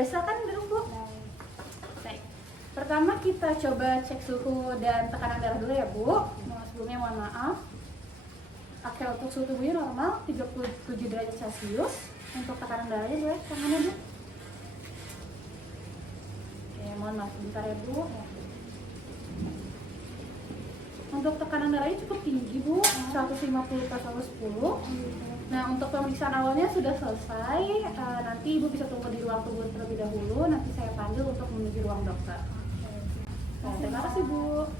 Boleh silakan duduk Bu. Baik. Pertama kita coba cek suhu dan tekanan darah dulu ya Bu. Sebelumnya mohon maaf. Oke, untuk suhu tubuhnya normal 37 derajat Celcius. Untuk tekanan darahnya boleh tangannya Bu. Oke, mohon maaf sebentar ya Bu. Untuk tekanan darahnya cukup tinggi Bu, 150/110. Nah, untuk pemeriksaan awalnya sudah selesai. Nanti Ibu bisa tunggu di ruang tunggu terlebih dahulu. Nanti saya panggil untuk menuju ruang dokter. Nah, terima kasih Bu.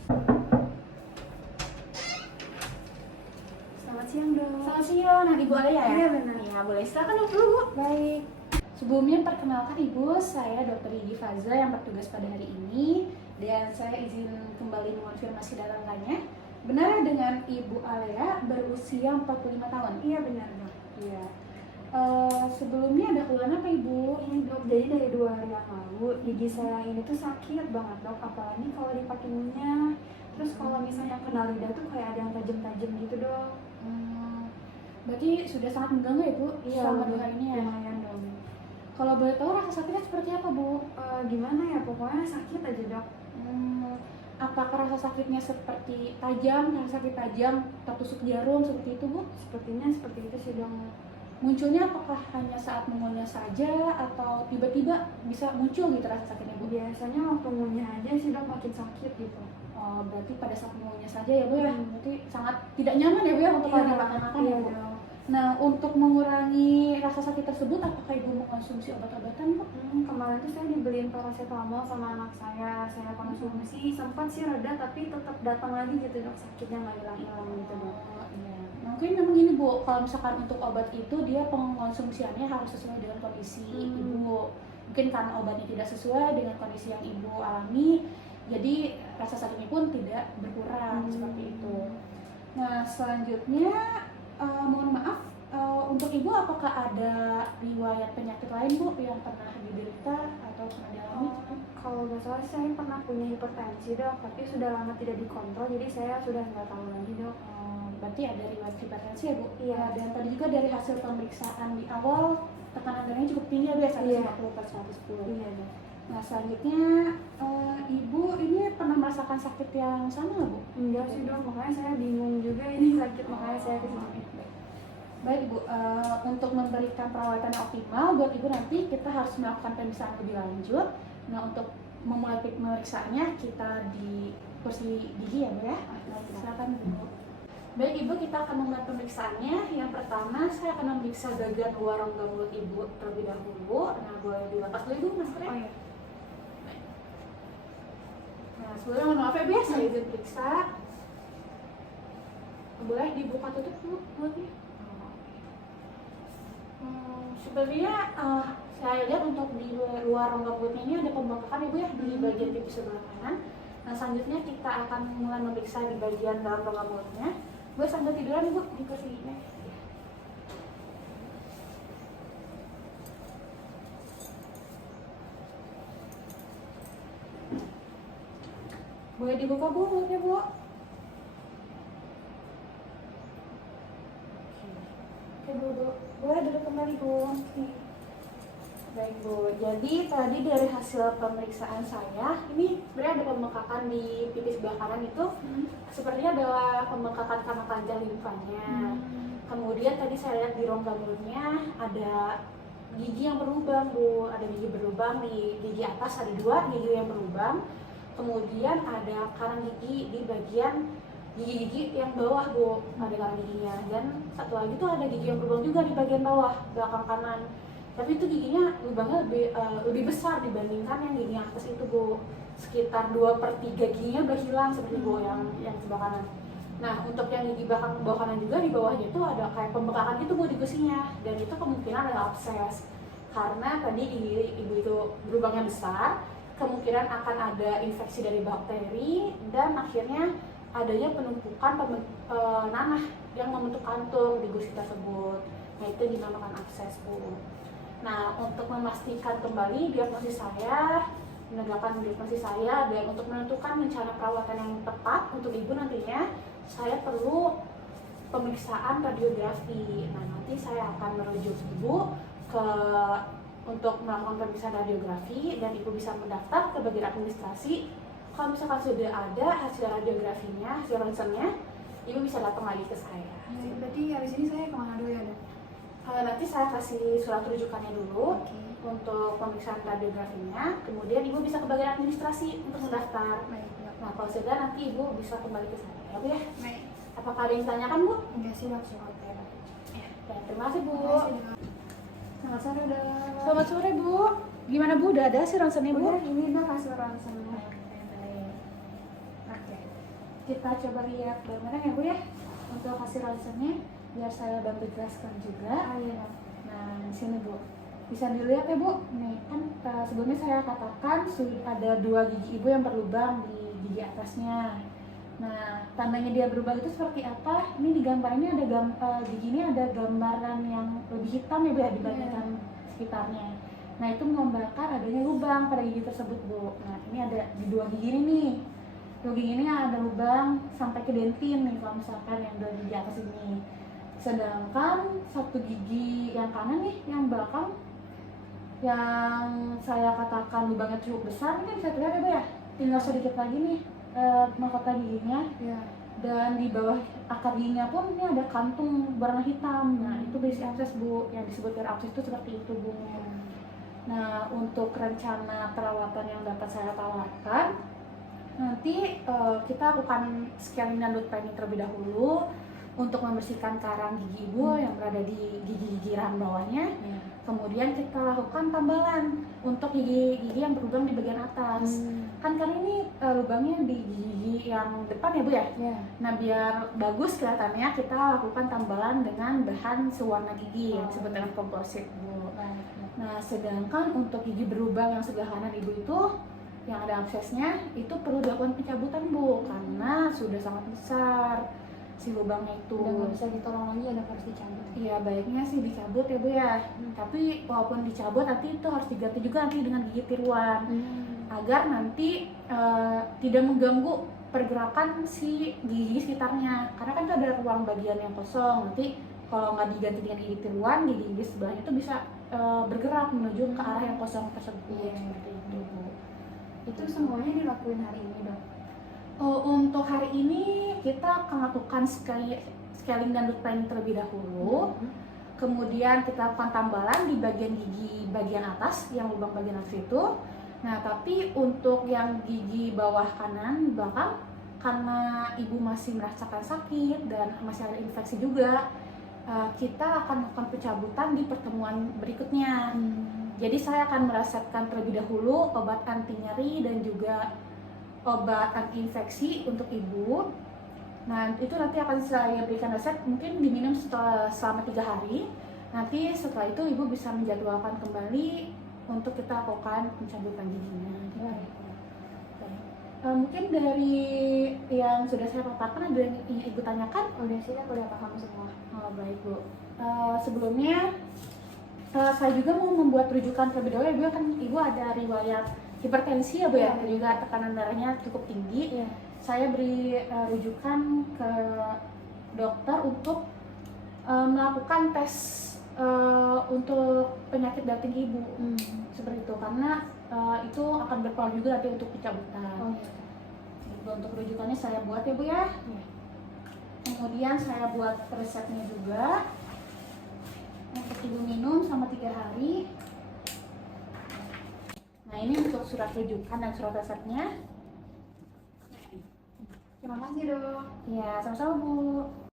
Selamat siang Dok. Selamat siang. Nah, Ibu Alia ya? Iya benar. Ya, boleh silakan duduk dulu Bu. Baik. Sebelumnya perkenalkan Ibu, saya Dr. Gigi Faza yang bertugas pada hari ini. Dan saya izin kembali mengonfirmasi data lengkapnya. Benar dengan Ibu Alea berusia 45 tahun? Iya benar Dok. Iya. Sebelumnya ada keluhan apa Ibu? Ini Dok, jadi dari 2 hari yang lalu gigi saya ini tuh sakit banget Dok, apalagi kalau dipakai minyak. Terus kalau misalnya kena lidah tuh kayak ada yang tajam-tajam gitu Dok. Berarti sudah sangat mengganggu ya Bu? Iya, Selama 2 hari ini ya? lumayan Dok. Kalau boleh tahu rasa sakitnya seperti apa Bu? Gimana ya, pokoknya sakit aja Dok. Apakah rasa sakitnya seperti tajam, rasa sakit tajam, tertusuk jarum seperti itu Bu? Sepertinya seperti itu sih Dok. Munculnya apakah hanya saat mengunyah saja atau tiba-tiba bisa muncul gitu rasa sakitnya Bu? Biasanya waktu ngunyah aja sih Dok makin sakit gitu. Oh, berarti pada saat mengunyah saja ya Bu ya? Berarti sangat tidak nyaman ya Bu ya untuk lagi makan-makan ya Bu? Dok. Nah, untuk mengurangi rasa sakit tersebut, apakah Ibu mengkonsumsi obat-obatan Bu? Kemarin tuh saya dibeliin paracetamol sama anak saya konsumsi, sempat sih reda tapi tetap datang lagi gitu Dok, sakitnya nggak hilang-hilang gitu Dok. Oh, iya. Mungkin memang gini Bu, kalau misalkan untuk obat itu dia pengkonsumsiannya harus sesuai dengan kondisi Ibu. Mungkin karena obatnya tidak sesuai dengan kondisi yang Ibu alami, jadi rasa sakitnya pun tidak berkurang seperti itu. Nah, selanjutnya mohon maaf, untuk Ibu apakah ada riwayat penyakit lain Bu yang pernah diderita atau pernah dialami? Kalau nggak salah saya pernah punya hipertensi Dok, tapi sudah lama tidak dikontrol, jadi saya sudah nggak tahu lagi Dok. Berarti ada riwayat hipertensi ya Bu? Iya. Dan tadi juga dari hasil pemeriksaan di awal tekanan darahnya cukup tinggi ya Bu ya, 150/110. Iya Dok. Nah, selanjutnya Ibu ini pernah merasakan sakit yang sama nggak Bu? Enggak sih Dok, makanya saya bingung juga ini sakit, makanya saya kesini. Baik Ibu, untuk memberikan perawatan yang optimal buat Ibu nanti kita harus melakukan pemeriksaan lebih lanjut. Nah, untuk memulai pemeriksaannya kita di kursi gigi ya Bu ya. Silakan Bu. Baik Ibu, kita akan memulai pemeriksaannya. Yang pertama saya akan memeriksa bagian luar rongga mulut Ibu terlebih dahulu. Nah, boleh dilepas dulu Ibu maskernya. Oh iya. Nah, sebelumnya mohon maaf ya Bu ya, saya izin periksa. Boleh dibuka tutup dulu mulutnya. Sebenarnya saya lihat untuk di luar rongga mulutnya ini ada pembengkakan Ibu ya di bagian pipi sebelah kanan. Nah, selanjutnya kita akan mulai memeriksa di bagian dalam rongga mulutnya. Boleh sambil tiduran Ibu di kursinya. Boleh dibuka Bu mulutnya Bu. Oke Bu, boleh duduk kembali Bu. Baik Bu, jadi tadi dari hasil pemeriksaan saya, ini sebenarnya ada pembengkakan di pipi sebelah kanan itu. Sepertinya adalah pembengkakan karena kelenjar limfanya. Kemudian tadi saya lihat di rongga mulutnya ada gigi yang berlubang Bu, ada gigi berlubang di gigi atas, ada 2 gigi yang berlubang. Kemudian ada karang gigi di bagian gigi-gigi yang bawah Bu, ada karang giginya. Dan satu lagi tuh ada gigi yang berlubang juga di bagian bawah belakang kanan. Tapi itu giginya lubangnya lebih besar dibandingkan yang gigi yang atas itu Bu. Sekitar 2/3 giginya udah hilang seperti Bu yang sebelah kanan. Nah, untuk yang gigi belakang bawah kanan juga di bawahnya itu ada kayak pembekakan gitu Bu di gusinya. Dan itu kemungkinan adalah abses. Karena tadi gigi Ibu itu berlubangnya besar, kemungkinan akan ada infeksi dari bakteri dan akhirnya adanya penumpukan nanah yang membentuk kantung di gusi tersebut. Nah, itu dinamakan abses Bu. Nah, untuk memastikan kembali diagnosis saya, menegakkan diagnosis saya, dan untuk menentukan rencana perawatan yang tepat untuk Ibu nantinya, saya perlu pemeriksaan radiografi. Nah, nanti saya akan merujuk Ibu ke untuk melakukan pemeriksaan radiografi dan ibu bisa mendaftar ke bagian administrasi. Kalau misalkan sudah ada hasil radiografinya, hasil ronsennya, ibu bisa datang lagi ke saya. Berarti habis ini saya kemana dulu ya, Dok? Nanti saya kasih surat rujukannya dulu Oke. untuk pemeriksaan radiografinya, kemudian ibu bisa ke bagian administrasi untuk mendaftar. Baik, Dok. Nah, kalau sudah nanti ibu bisa kembali ke saya, ya Bu ya. Baik. Apakah ada yang ditanyakan, Bu? Enggak sih, Dok. Cukup ya, Dok. Ya, terima kasih, Bu. Terima kasih, Dok. Selamat sore, Dok. Selamat sore, Bu. Gimana, Bu? Udah ada hasil ronsennya, Bu? Udah, ini Dok hasil ronsennya. Oke, kita coba lihat bareng-bareng ya Bu ya untuk hasil ronsennya, biar saya bantu jelaskan juga. Iya, Dok. Nah, di sini Bu, bisa dilihat ya Bu. Nih kan sebelumnya saya katakan ada 2 gigi ibu yang berlubang di gigi atasnya. Nah, tandanya dia berubah itu seperti apa? Ini di gambar ini ada gigi ini ada gambaran yang lebih hitam ya Bu ya dibandingkan sekitarnya. Nah, itu menggambarkan adanya lubang pada gigi tersebut Bu. Nah, ini ada di 2 gigi ini nih. 2 gigi ini ada lubang sampai ke dentin nih kalau misalkan yang 2 gigi atas ini. Sedangkan 1 gigi yang kanan nih, yang belakang, yang saya katakan lubangnya cukup besar, ini kan bisa terlihat ya Bu ya. Tinggal sedikit lagi nih mahkota giginya. Iya. Dan di bawah akar giginya pun ini ada kantung berwarna hitam. Nah, itu berisi abses Bu, yang disebut abses itu seperti itu Bu. Nah, untuk rencana perawatan yang dapat saya tawarkan, nanti kita lakukan scaling dan root planning terlebih dahulu untuk membersihkan karang gigi ibu yang berada di gigi-gigi rahang bawahnya. Kemudian kita lakukan tambalan untuk gigi-gigi yang berlubang di bagian atas. Kan karena ini lubangnya di gigi yang depan ya Bu ya. Nah, biar bagus kelihatannya kita lakukan tambalan dengan bahan sewarna gigi yang disebut dengan komposit Bu. Nah, sedangkan untuk gigi berlubang yang sebelah kanan ibu itu yang ada absesnya itu perlu dilakukan pencabutan Bu, karena sudah sangat besar si lubangnya itu. Udah nggak bisa ditolong lagi ya, Dok, harus dicabut. Iya, baiknya sih dicabut ya Bu ya. Tapi walaupun dicabut nanti itu harus diganti juga nanti dengan gigi tiruan agar nanti tidak mengganggu pergerakan si gigi sekitarnya. Karena kan itu ada ruang bagian yang kosong. Nanti kalau nggak diganti dengan gigi tiruan, gigi sebelahnya itu bisa bergerak menuju ke arah yang kosong tersebut. Seperti itu Bu. Itu semuanya dilakuin hari ini, Dok? Untuk hari ini kita akan lakukan scaling dan root planning terlebih dahulu. Kemudian kita lakukan tambalan di bagian gigi bagian atas, yang lubang bagian atas itu. Nah, tapi untuk yang gigi bawah kanan belakang, karena ibu masih merasakan sakit dan masih ada infeksi juga, kita akan melakukan pencabutan di pertemuan berikutnya. Jadi saya akan meresepkan terlebih dahulu obat anti nyeri dan juga obat anti infeksi untuk ibu. Nah, itu nanti akan saya berikan resep, mungkin diminum selama 3 hari. Nanti setelah itu ibu bisa menjadwalkan kembali untuk kita lakukan pencabutan giginya. Mungkin dari yang sudah saya paparkan ada yang ingin ibu tanyakan? Udah sih, Dok, udah paham semua. Oh, baik Bu. Sebelumnya saya juga mau membuat rujukan terlebih dahulu ya Bu, kan ibu ada riwayat hipertensi ya Bu ya, dan juga tekanan darahnya cukup tinggi. Saya beri rujukan ke dokter untuk melakukan tes untuk penyakit darah tinggi ibu. Seperti itu, karena itu akan berpengaruh juga nanti untuk pencabutan. Untuk rujukannya saya buat ya Bu ya. Kemudian saya buat resepnya juga untuk ibu minum selama 3 hari. Nah, ini untuk surat rujukan dan surat resepnya. Terima kasih, Dok. Ya, sama-sama Bu.